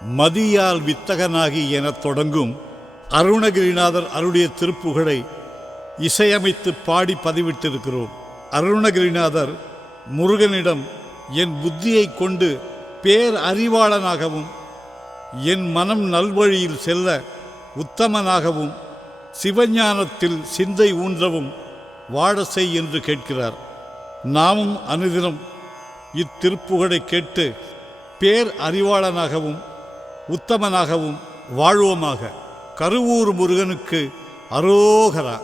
மதியால் வித்தகனாகி எனத் தொடங்கும் அருணகிரிநாதர் அருளிய திருப்புகழை இசையமைத்து பாடி பதிவிட்டிருக்கிறோம். அருணகிரிநாதர் முருகனிடம் என் புத்தியை கொண்டு பேர் அறிவாளனாகவும் என் மனம் நல்வழியில் செல்ல உத்தமனாகவும் சிவஞானத்தில் சிந்தை ஊன்றவும் வாழ செய் என்று கேட்கிறார். நாமும் அனுதினம் இத்திருப்புகழை கேட்டு பேர் அறிவாளனாகவும் உத்தமனாகவும் வாழ்வோமாக. கருவூர் முருகனுக்கு அரோகரா.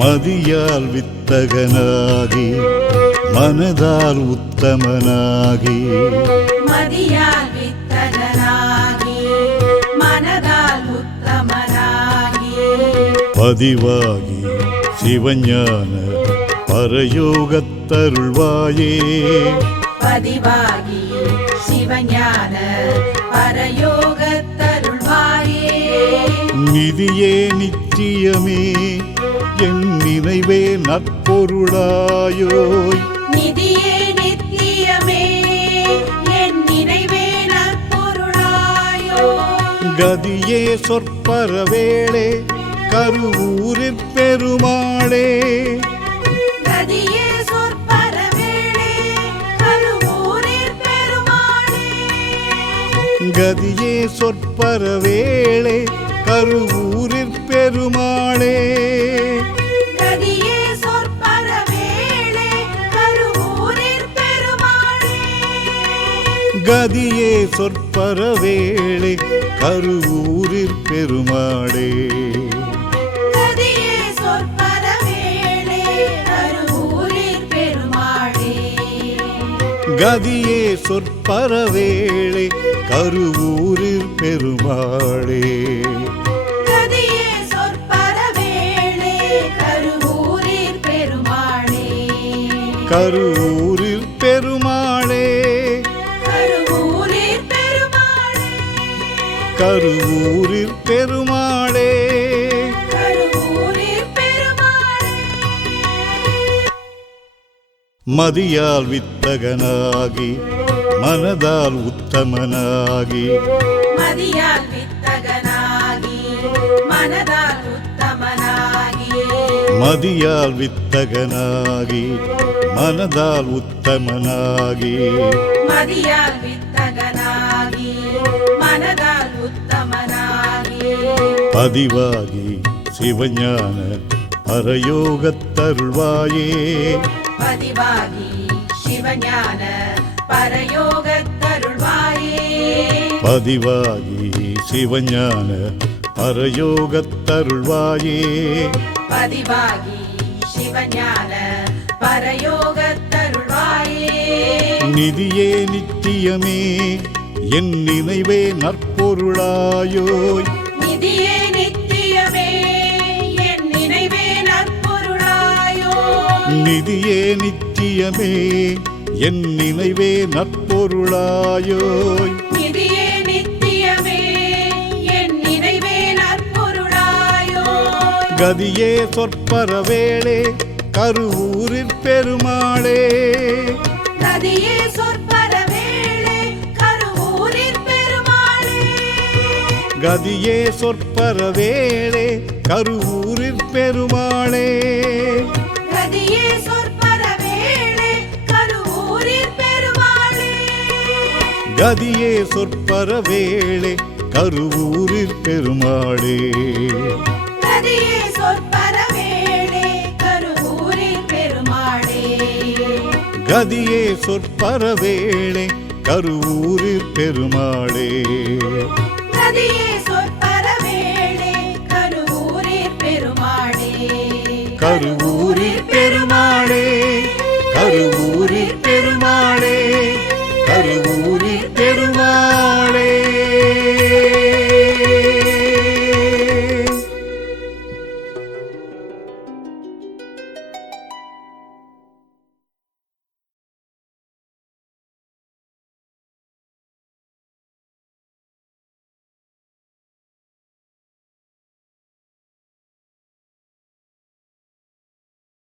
மதியால் வித்தகனாகி மனதால் உத்தமனாகி மதியால் வித்தகனாகி மனதால் உத்தமனாகி பதிவாகி சிவஞான பரயோகத்தருள்வாயே பதிவாகி சிவஞான பரயோகத்தருள்வாயே நிதியே நித்தியமே என் நினைவே நற்பொருளாயோய் நிதியே நித்தியமே என் நினைவே நற்பொருளாயோ கதியே சொற்பரவேளே கருவூரிற் பெருமாளே கதியே சொற்பரவேளே கருவூரிற் பெருமாளே கதியே சொற்பரவேளே கருவூரிற் பெருமாளே கதியே சொற்பரவேளே கருவூரிற் பெருமாளே கதியே சொற்பரவேளே கருவூரிற் பெருமாளே கதியே சொற்பரவேளே கருவூரிற் பெருமாளே கதியே சொற்பரவேளே கருவூரிற் பெருமாளே கதியே சொற்பரவேளே கருவூரிற் பெருமாளே கருவூரிற் பெருமாளே கருவூரிற் பெருமாளே கருவூரிற் பெருமாளே கருவூரிற் பெருமாளே மதியால் வித்தகனாகி மனதால் உத்தமனாகி மதியால் வித்தகனாகி மனதால் உத்தமனாகி மதியால் வித்தகனாகி மனதால் உத்தமனாகி மதியால் வித்தகனாகி மனதால் உத்தமனாகி பதிவாகி சிவஞான பரயோகத்தருள்வாயே பதிவாகி சிவஞான பரயோகத்தருள்வாயே பதிவாகி சிவஞான பரயோகத்தருள்வாயே பதிவாகி சிவஞான பரயோகத்தருள்வாயே நிதியே நித்தியமே என் நினைவே நற்பொருளாயோய் நிதியே நித்தியமே என் நினைவே நற்பொருளாயோ நிதியே நித்தியமே என் நினைவே நற்பொருளாயோய் நிதியே நித்தியமே என் நினைவே நற்பொருளாயோ கதியே சொற்பரவேளே கருவூரிற் பெருமாளே கதியே சொற்பரவேளே கருவூரிற் பெருமாளே கதியே சொற்பரவேளே கருவூரிற் பெருமாளே கதியே சொற்பரவேளே கருவூரிற் பெருமாளே கதியே சொற்பரவேளே கருவூரிற் பெருமாளே கதியே சொற்பரவேளே கருவூரிற் பெருமாளே கதியே சொற்பரவேளே கருவூரிற் பெருமாளே கதியே